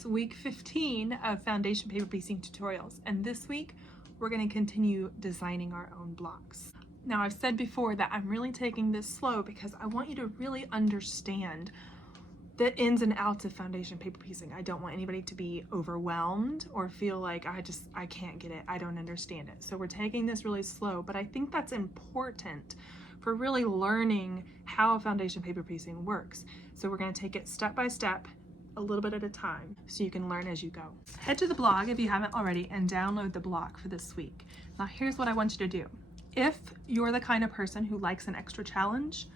It's week 15 of foundation paper piecing tutorials, and this week we're going to continue designing our own blocks. Now, I've said before that I'm really taking this slow because I want you to really understand the ins and outs of foundation paper piecing. I don't want anybody to be overwhelmed or feel like I can't get it, I don't understand it. So we're taking this really slow, but I think that's important for really learning how foundation paper piecing works. So we're going to take it step by step, a little bit at a time, so you can learn as you go. Head to the blog if you haven't already and download the block for this week. Now here's what I want you to do. If you're the kind of person who likes an extra challenge,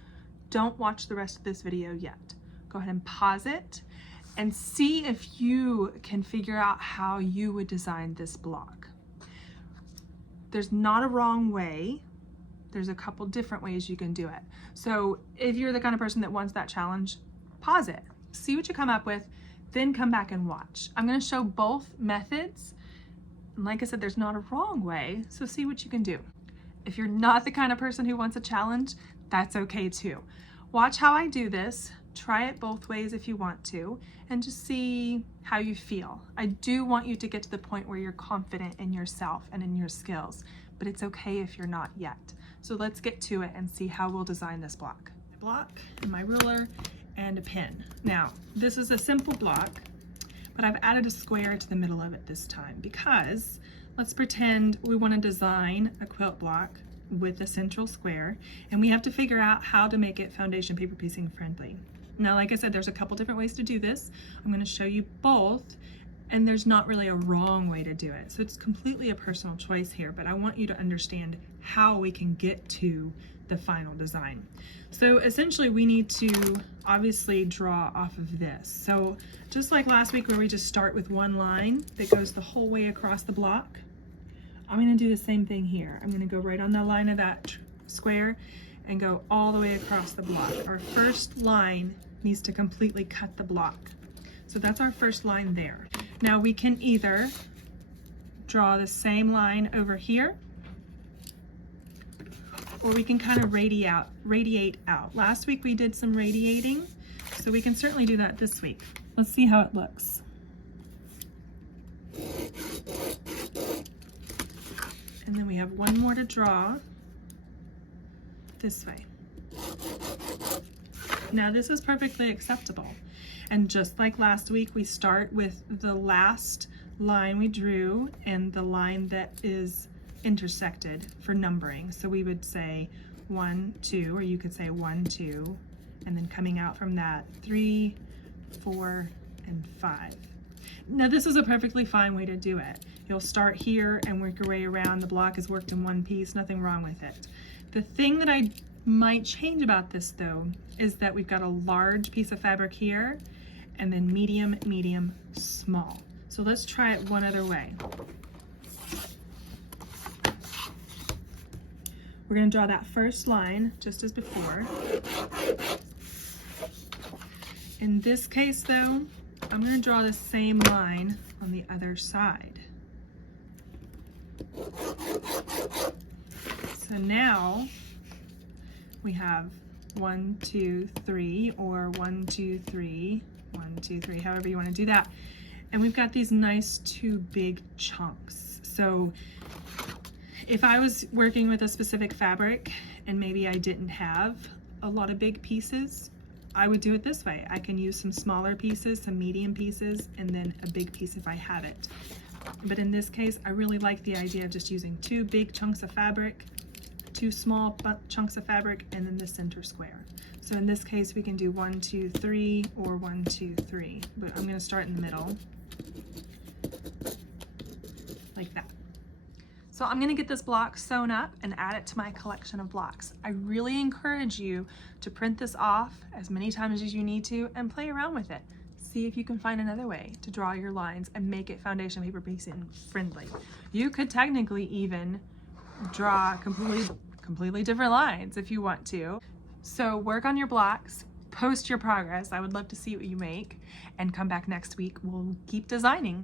don't watch the rest of this video yet. Go ahead and pause it and see if you can figure out how you would design this block. There's not a wrong way. There's a couple different ways you can do it. So if you're the kind of person that wants that challenge, pause it. See what you come up with, then come back and watch. I'm going to show both methods. And like I said, there's not a wrong way, so see what you can do. If you're not the kind of person who wants a challenge, that's okay too. Watch how I do this, try it both ways if you want to, and just see how you feel. I do want you to get to the point where you're confident in yourself and in your skills, but it's okay if you're not yet. So let's get to it and see how we'll design this block. My block and my ruler and a pin. Now, this is a simple block, but I've added a square to the middle of it this time because let's pretend we want to design a quilt block with a central square, and we have to figure out how to make it foundation paper piecing friendly. Now, like I said, there's a couple different ways to do this. I'm going to show you both, and there's not really a wrong way to do it. So it's completely a personal choice here, but I want you to understand how we can get to the final design. So essentially we need to obviously draw off of this. So just like last week where we just start with one line that goes the whole way across the block, I'm going to do the same thing here. I'm going to go right on the line of that square and go all the way across the block. Our first line needs to completely cut the block. So that's our first line there. Now we can either draw the same line over here, or we can kind of radiate out. Last week we did some radiating, so we can certainly do that this week. Let's see how it looks. And then we have one more to draw this way. Now this is perfectly acceptable. And just like last week, we start with the last line we drew and the line that is intersected for numbering. So we would say 1, 2, or you could say 1, 2, and then coming out from that 3, 4, and 5. Now this is a perfectly fine way to do it. You'll start here and work your way around. The block is worked in one piece, nothing wrong with it. The thing that I might change about this though is that we've got a large piece of fabric here and then medium, medium, small. So let's try it one other way. We're going to draw that first line just as before. In this case though, I'm going to draw the same line on the other side. So now we have 1, 2, 3, or 1, 2, 3, 1, 2, 3, however you want to do that. And we've got these nice two big chunks. So if I was working with a specific fabric and maybe I didn't have a lot of big pieces, I would do it this way. I can use some smaller pieces, some medium pieces, and then a big piece if I had it. But in this case, I really like the idea of just using two big chunks of fabric, two small chunks of fabric, and then the center square. So in this case, we can do 1, 2, 3, or 1, 2, 3. But I'm going to start in the middle, like that. So I'm going to get this block sewn up and add it to my collection of blocks. I really encourage you to print this off as many times as you need to and play around with it. See if you can find another way to draw your lines and make it foundation paper piecing friendly. You could technically even draw completely different lines if you want to. So work on your blocks, post your progress. I would love to see what you make, and come back next week. We'll keep designing.